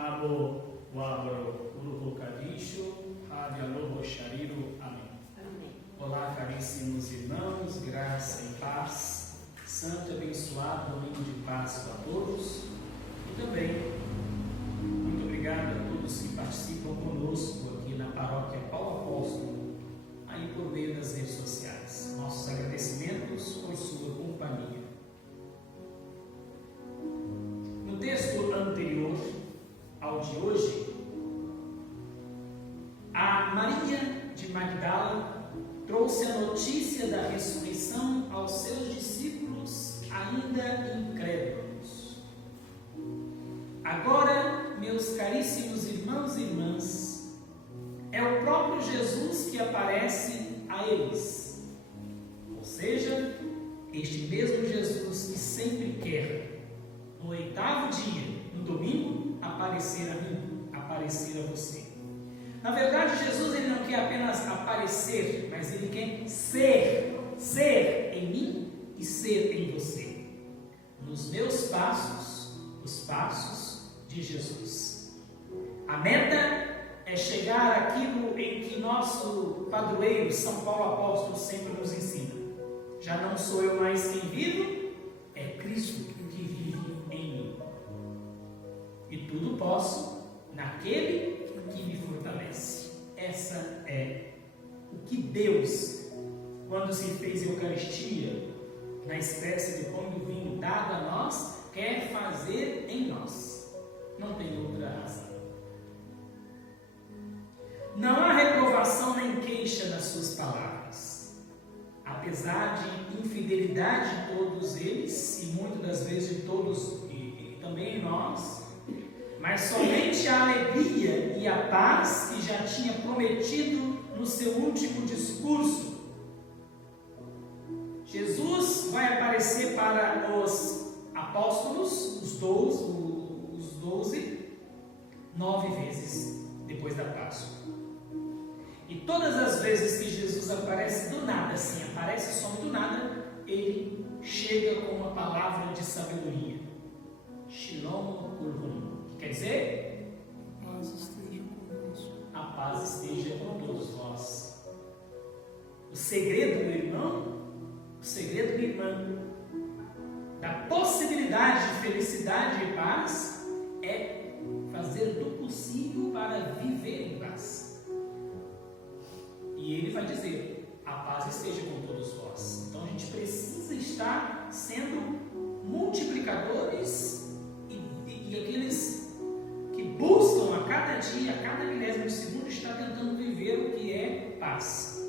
Abo Wabro Uruhu Kadisho, Radialobo Shariru. Amém. Olá, caríssimos irmãos, graça e paz, santo e abençoado domingo de Páscoa a todos e também muito obrigado a todos que participam conosco aqui na paróquia Paulo Apóstolo, aí por meio das redes sociais. Nossos agradecimentos por sua companhia. No texto anterior ao de hoje, a Maria de Magdala trouxe a notícia da ressurreição aos seus discípulos ainda incrédulos. Agora, meus caríssimos irmãos e irmãs, é o próprio Jesus que aparece a eles. Ou seja, este mesmo Jesus que sempre quer, no 8º dia, no domingo, aparecer a mim, aparecer a você. Na verdade, Jesus ele não quer apenas aparecer, mas ele quer ser em mim e ser em você. Nos meus passos, os passos de Jesus. A meta é chegar àquilo em que nosso padroeiro, São Paulo Apóstolo, sempre nos ensina. Já não sou eu mais quem vivo, é Cristo que vive em mim. E tudo posso naquele que me fortalece. Essa é o que Deus, quando se fez Eucaristia, na espécie de pão e do vinho dado a nós, quer fazer em nós. Não tem outra razão. Não há reprovação nem queixa nas suas palavras. Apesar de infidelidade de todos eles, e muitas das vezes de todos e também nós, mas somente a alegria e a paz que já tinha prometido no seu último discurso. Jesus vai aparecer para os apóstolos, os 12, 9 vezes depois da Páscoa. E todas as vezes que Jesus aparece do nada, assim, aparece só do nada, ele chega com uma palavra de sabedoria. Shalom Kurhum. Quer dizer? A paz esteja conosco. A paz esteja com todos vós. O segredo, meu irmão, o segredo, minha irmã, da possibilidade de felicidade e paz é fazer do possível para viver em paz. E ele vai dizer: a paz esteja com todos vós. Então a gente precisa estar sendo multiplicadores e aqueles que buscam a cada dia, a cada milésimo de segundo, está tentando viver o que é paz.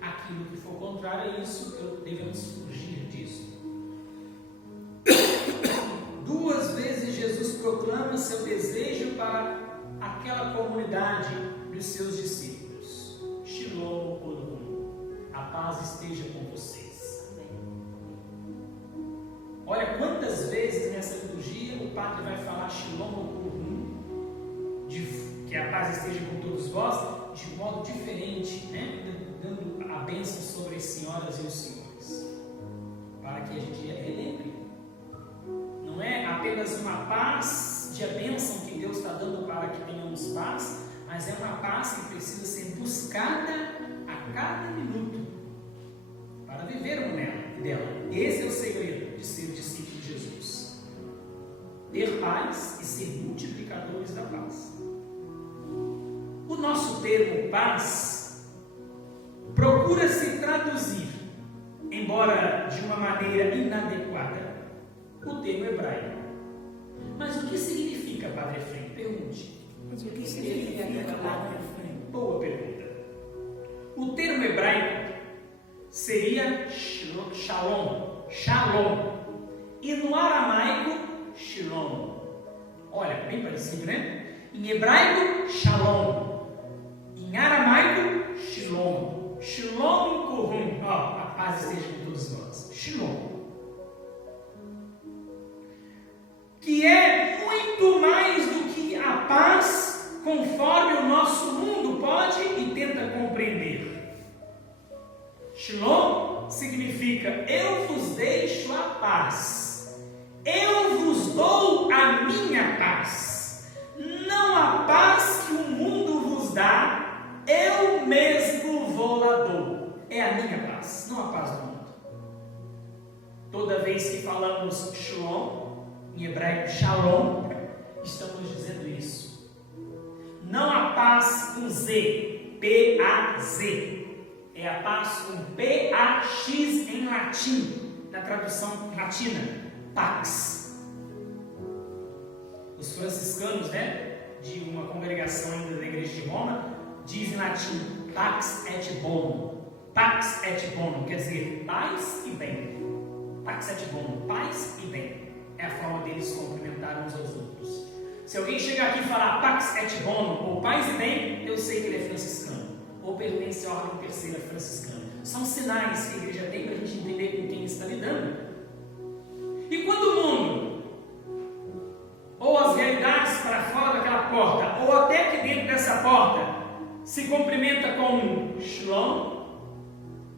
Aquilo que for contrário a isso, devemos fugir disso. 2 vezes Jesus proclama seu desejo para aquela comunidade dos seus discípulos. Shalom Kurhum. A paz esteja com vocês. Olha quantas vezes nessa liturgia o padre vai falar Shalom Kurhum, que a paz esteja com todos vós, de modo diferente, né? Dando a bênção sobre as senhoras e os senhores, para que a gente relembre. Não é apenas uma paz de a bênção que Deus está dando para que tenhamos paz, mas é uma paz que precisa ser buscada a cada minuto para vivermos dela. Esse é o segredo de ser discípulo de Jesus: ter paz e ser multiplicadores da paz. O nosso termo paz procura se traduzir, embora de uma maneira inadequada, o termo hebraico. Mas o que significa, Padre Efraim? Pergunte. Mas o que significa a palavra Efraim? Boa pergunta. O termo hebraico seria shalom, e no aramaico, shalom. Olha, bem parecido, né? Em hebraico, shalom. Em aramaico, shalom. Shalom Kurhum. A paz esteja com todos nós. Shalom. Que é muito mais do que a paz conforme o nosso mundo pode e tenta compreender. Shalom significa: eu vos deixo a paz, eu vos dou a minha paz. Não é a minha paz, não a paz do mundo. Toda vez que falamos shalom, em hebraico shalom, estamos dizendo isso. Não a paz com Z, P-A-Z. É a paz com P-A-X em latim, na tradução latina, pax. Os franciscanos, de uma congregação ainda da igreja de Roma, dizem em latim, pax et bonum. Pax et bonum, quer dizer, paz e bem. Pax et bonum, paz e bem. É a forma deles se cumprimentar uns aos outros. Se alguém chegar aqui e falar pax et bonum, ou paz e bem, eu sei que ele é franciscano, ou pertence à ordem terceira franciscana. São sinais que a igreja tem para a gente entender com quem está lidando. E quando o mundo, ou as realidades para fora daquela porta, ou até aqui dentro dessa porta, se cumprimenta com um shalom,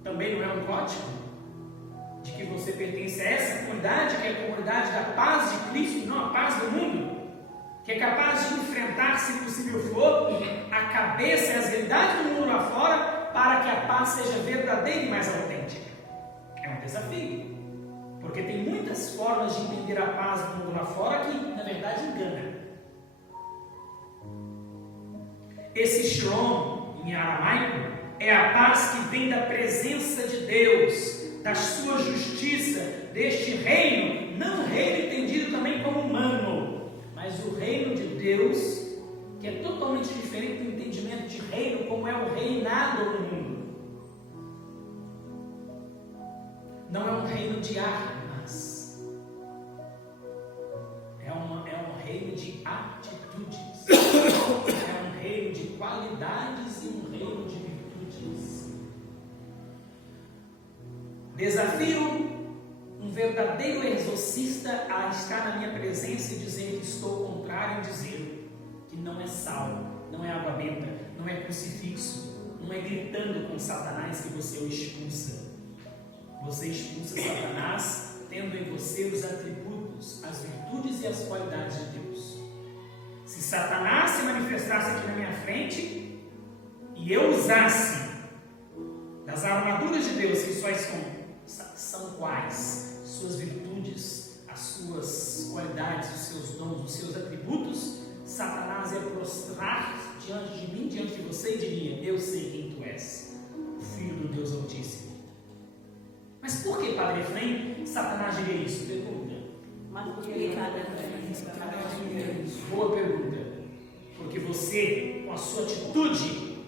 também não é um código de que você pertence a essa comunidade, que é a comunidade da paz de Cristo e não a paz do mundo, que é capaz de enfrentar, se possível for, a cabeça e as realidades do mundo lá fora, para que a paz seja verdadeira e mais autêntica. É um desafio, porque tem muitas formas de entender a paz do mundo lá fora que, na verdade, engana. Esse shalom, em aramaico, é a paz que vem da presença de Deus, da sua justiça, deste reino, não reino entendido também como humano, mas o reino de Deus, que é totalmente diferente do entendimento de reino, como é o reinado no mundo. Não é um reino de armas, é um reino de atitudes, é um reino de qualidades e um reino de virtudes. Desafio um verdadeiro exorcista a estar na minha presença e dizer que estou contrário em dizer que não é sal, não é água benta, não é crucifixo, não é gritando com Satanás que você o expulsa. Você expulsa Satanás tendo em você os atributos, as virtudes e as qualidades de Deus. Se Satanás se manifestasse aqui na minha frente e eu usasse das armaduras de Deus, que são quais? Suas virtudes, as suas qualidades, os seus dons, os seus atributos, Satanás ia prostrar diante de mim, diante de você e diria: eu sei quem tu és, o Filho do Deus Altíssimo. Mas por que, Padre Efraim, Satanás diria isso? Pergunta. Mas por que ele está dando isso? Boa pergunta. Porque você, com a sua atitude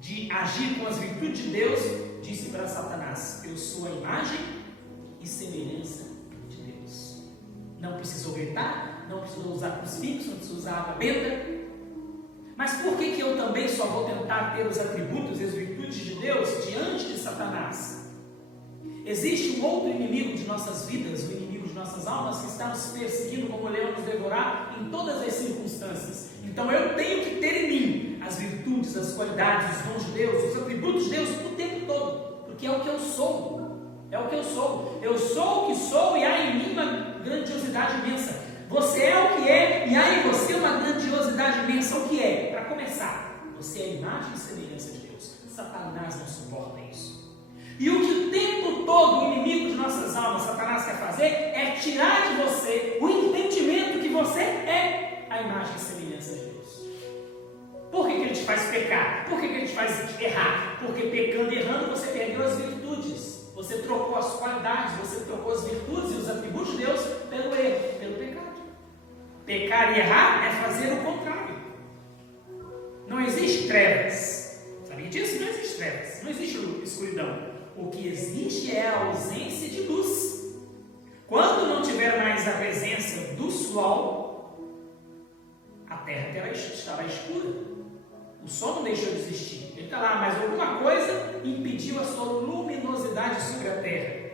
de agir com as virtudes de Deus, disse para Satanás: eu sou a imagem e semelhança de Deus. Não precisou gritar, não precisou usar crucifixo, não precisou usar água benta. Mas por que eu também só vou tentar ter os atributos e as virtudes de Deus diante de Satanás? Existe um outro inimigo de nossas vidas, o inimigo de nossas almas, que está nos perseguindo como leão nos devorar em todas as circunstâncias. Então eu tenho que ter em mim as virtudes, as qualidades, os dons de Deus, os atributos de Deus o tempo todo, porque é o que eu sou. É o que eu sou. Eu sou o que sou e há em mim uma grandiosidade imensa. Você é o que é e há em você uma grandiosidade imensa. O que é? Para começar, você é a imagem e semelhança de Deus. Satanás não suporta isso. E o que o tempo todo o inimigo de nossas almas, Satanás, quer fazer é tirar de você o entendimento que você é a imagem e semelhança de Deus. Por que ele te faz pecar? Por que ele te faz errar? Porque pecando e errando você perdeu as virtudes. Você trocou as qualidades, você trocou as virtudes e os atributos de Deus pelo erro, pelo pecado. Pecar e errar é fazer o contrário. Não existe trevas. Sabia disso? Não existe trevas. Não existe escuridão. O que existe é a ausência de luz. Quando não tiver mais a presença do sol, a terra estará escura. O sol não deixou de existir. Ele está lá, mas alguma coisa impediu a sua luminosidade sobre a terra.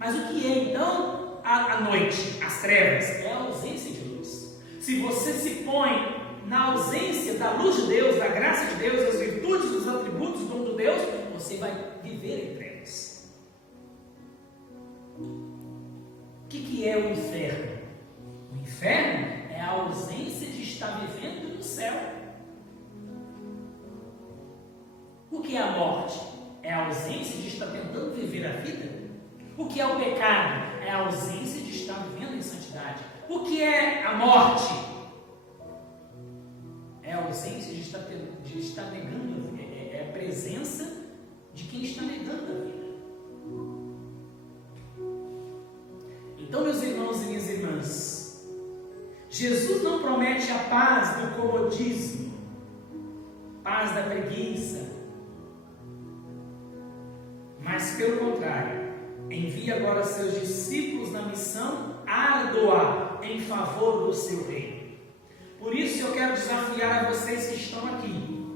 Mas o que é então a noite, as trevas? É a ausência de luz. Se você se põe na ausência da luz de Deus, da graça de Deus, das virtudes, dos atributos do dom de Deus, você vai viver em trevas. O que é o inferno? O inferno é a ausência de estar vivendo no céu. O que que é a morte? É a ausência de estar tentando viver a vida? O que é o pecado? É a ausência de estar vivendo em santidade. O que é a morte? É a ausência de estar negando a vida. É a presença de quem está negando a vida. Então, meus irmãos e minhas irmãs, Jesus não promete a paz do comodismo, paz da preguiça, mas pelo contrário, envia agora seus discípulos na missão árdua em favor do seu reino. Por isso eu quero desafiar a vocês que estão aqui,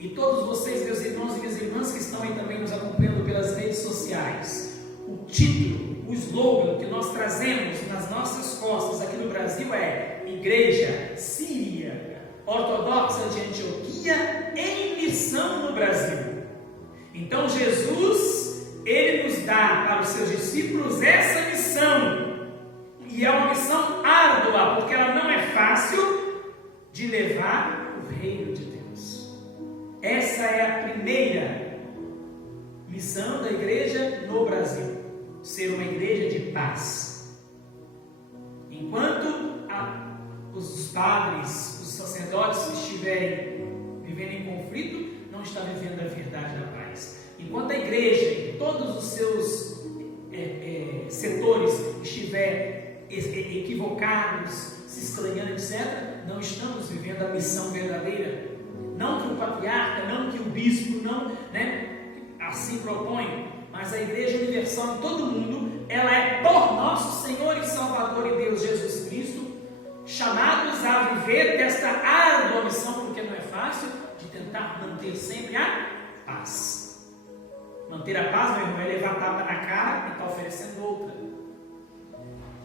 e todos vocês, meus irmãos e minhas irmãs que estão aí também nos acompanhando pelas redes sociais. O título, o slogan que nós trazemos nas nossas costas aqui no Brasil é Igreja Síria Ortodoxa de Antioquia em missão no Brasil. Então Jesus, Ele nos dá para os seus discípulos essa missão, e é uma missão árdua, porque ela não é fácil de levar o reino de Deus. Essa é a primeira missão da igreja no Brasil, ser uma igreja de paz. Enquanto os padres, os sacerdotes estiverem vivendo em conflito, não está vivendo a verdade da paz. Enquanto a igreja, em todos os seus setores, estiver equivocados, se estranhando, etc., não estamos vivendo a missão verdadeira. Não que o patriarca, não que o bispo, não, assim propõe, mas a igreja universal em todo o mundo, ela é por nosso Senhor e Salvador e Deus Jesus Cristo, chamados a viver desta árdua missão, porque não é fácil, de tentar manter sempre a paz. Manter a paz, meu irmão, é levar tapa na cara e estar oferecendo outra.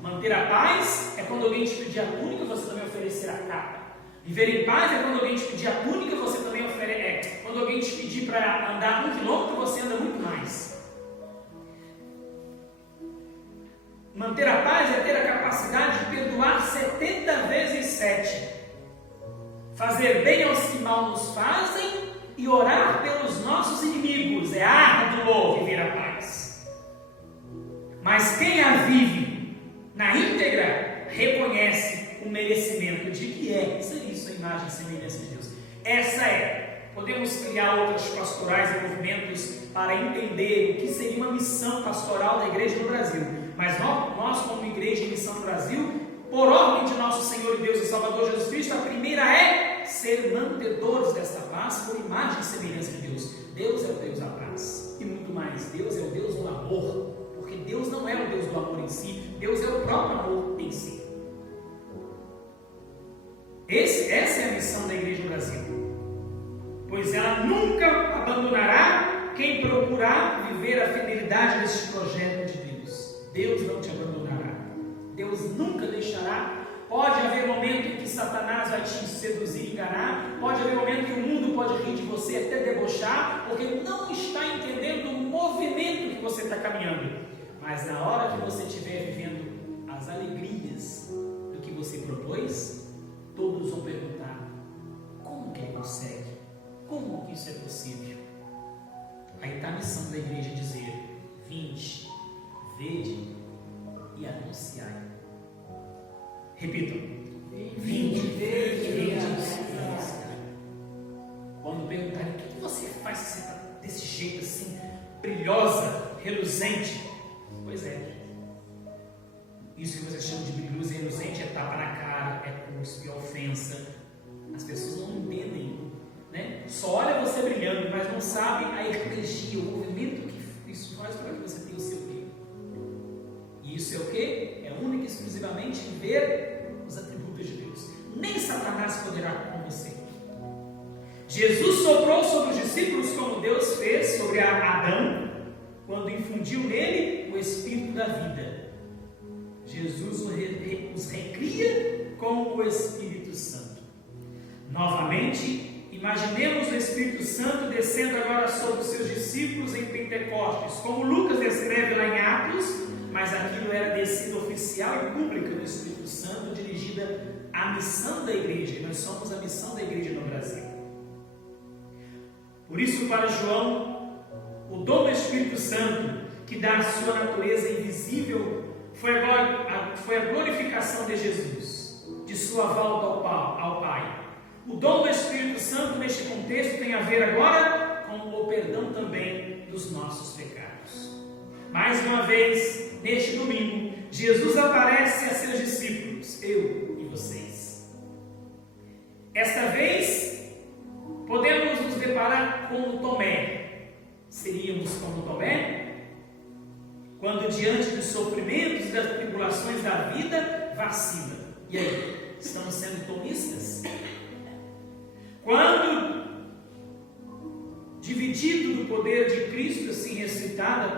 Manter a paz é quando alguém te pedir a túnica, você também oferecer a capa. Viver em paz é quando alguém te pedir a túnica, você também oferece. Quando alguém te pedir para andar 1 quilômetro, você anda muito mais. Manter a paz é ter a capacidade de perdoar 70 vezes 7. Fazer bem aos que mal nos fazem e orar pelos nossos inimigos. É árduo viver a paz. Mas quem a vive na íntegra reconhece o merecimento de que é isso, a imagem e semelhança de Deus. Essa é. Podemos criar outras pastorais e movimentos para entender o que seria uma missão pastoral da igreja no Brasil. Mas nós como igreja em missão no Brasil, por ordem de nosso Senhor e Deus e Salvador Jesus Cristo, a primeira é ser mantedores desta paz por imagem e semelhança de Deus. Deus é o Deus da paz. E muito mais, Deus é o Deus do amor. Porque Deus não é o Deus do amor em si, Deus é o próprio amor em si. Essa é a missão da igreja no Brasil. Pois ela nunca abandonará quem procurar viver a fidelidade deste projeto de Deus. Deus não te abandonará. Deus nunca deixará. Pode haver momento em que Satanás vai te seduzir e enganar. Pode haver momento que o mundo pode rir de você, até debochar, porque não está entendendo o movimento que você está caminhando. Mas na hora que você estiver vivendo as alegrias do que você propôs, todos vão perguntar: como que ele consegue? Como que isso é possível? Aí está a missão da igreja dizer: vinde, vede e anunciai. Repitam: vinde, vede e anunciai. Quando perguntarem: o que você faz que você está desse jeito assim, brilhosa, reluzente? Pois é, isso que vocês chamam de brilhoso e reluzente é tapa na cara, é cuspe, é ofensa. As pessoas não entendem, né? Só olha você brilhando, mas não sabem a energia, o movimento que isso faz para que você tenha o seu brilho. E isso é o quê? É único e exclusivamente ver os atributos de Deus. Nem Satanás poderá com você. Jesus soprou sobre os discípulos como Deus fez sobre Adão, quando infundiu nele o Espírito da vida. Jesus os recria com o Espírito Santo. Novamente, imaginemos o Espírito Santo descendo agora sobre os seus discípulos em Pentecostes, como Lucas descreve lá em Atos, mas aquilo era descida oficial e pública do Espírito Santo, dirigida à missão da igreja. Nós somos a missão da igreja no Brasil. Por isso, para João, o dom do Espírito Santo, que dá a sua natureza invisível, foi a glorificação de Jesus, de sua volta ao Pai. O dom do Espírito Santo, neste contexto, tem a ver agora com o perdão também dos nossos pecados. Mais uma vez, neste domingo, Jesus aparece a seus discípulos, eu e vocês. Esta vez, podemos nos deparar com Tomé. Seríamos como Tomé? Quando diante dos sofrimentos e das tribulações da vida, vacila. E aí, estamos sendo tomistas? Quando, dividido do poder de Cristo, assim recitado,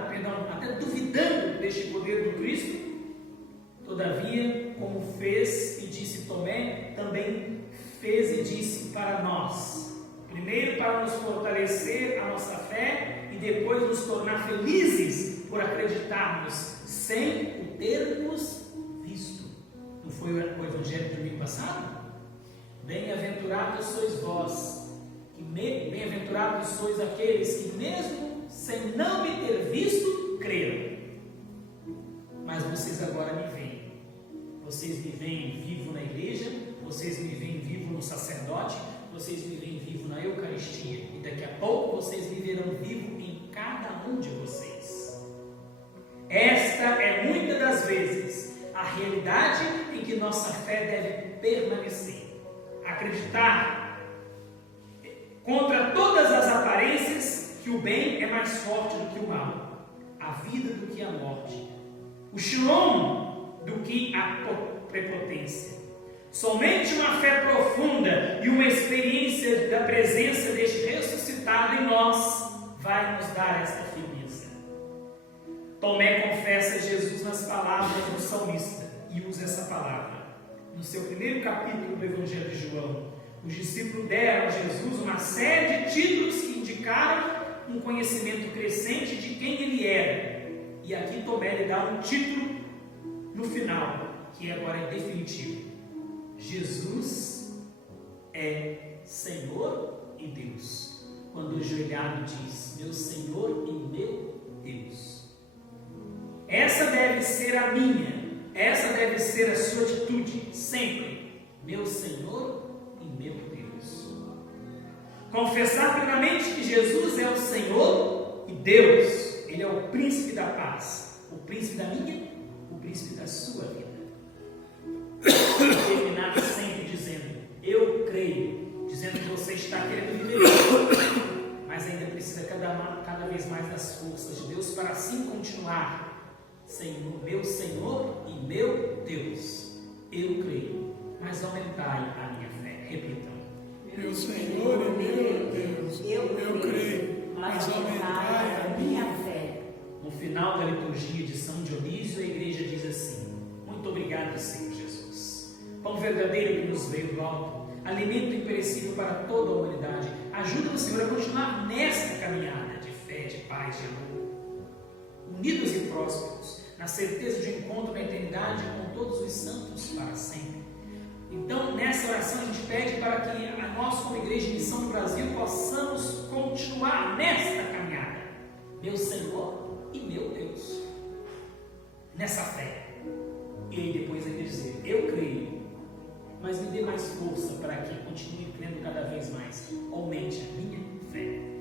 até duvidando deste poder do Cristo, todavia, como fez e disse Tomé, também fez e disse para nós. Primeiro para nos fortalecer a nossa fé e depois nos tornar felizes por acreditarmos sem o termos visto. Não foi o Evangelho do domingo passado? Bem-aventurados sois vós, bem-aventurados sois aqueles que mesmo sem não me ter visto, creram. Mas vocês agora me veem. Vocês me veem vivo na igreja, vocês me veem vivo no sacerdote, vocês me veem vivo na Eucaristia. E daqui a pouco vocês me verão vivo em cada um de vocês. Esta é muitas das vezes a realidade em que nossa fé deve permanecer. Acreditar contra todas as aparências que o bem é mais forte do que o mal, a vida do que a morte, o shalom do que a prepotência. Somente uma fé profunda e uma experiência da presença deste ressuscitado em nós vai nos dar esta firmeza. Tomé confessa Jesus nas palavras do salmista e usa essa palavra. No seu primeiro capítulo do Evangelho de João, os discípulos deram a Jesus uma série de títulos que indicaram um conhecimento crescente de quem ele era. E aqui Tomé lhe dá um título no final, que agora é definitivo. Jesus é Senhor e Deus. Quando o ajoelhado diz, meu Senhor e meu Deus. Essa deve ser a minha. Essa deve ser a sua atitude, sempre, meu Senhor e meu Deus. Confessar plenamente que Jesus é o Senhor e Deus, Ele é o príncipe da paz, o príncipe da minha, o príncipe da sua vida. Terminar sempre dizendo, eu creio, dizendo que você está querendo viver isso, mas ainda precisa cada vez mais das forças de Deus para assim continuar. Senhor, meu Senhor e meu Deus, eu creio, mas aumentai a minha fé. Repitam. Meu Senhor e meu Deus, eu creio, mas aumentai a minha fé. No final da liturgia de São Dionísio, a igreja diz assim: muito obrigado, Senhor Jesus. Pão verdadeiro que nos veio do alto, alimento imperecível para toda a humanidade. Ajuda-nos, Senhor, a continuar nesta caminhada de fé, de paz, de amor. Unidos e prósperos, na certeza de um encontro na eternidade com todos os santos para sempre. Então, nessa oração a gente pede para que nós, como Igreja de Missão do Brasil, possamos continuar nesta caminhada. Meu Senhor e meu Deus. Nessa fé. E aí depois ele dizer, eu creio, mas me dê mais força para que continue crendo cada vez mais. Aumente a minha fé.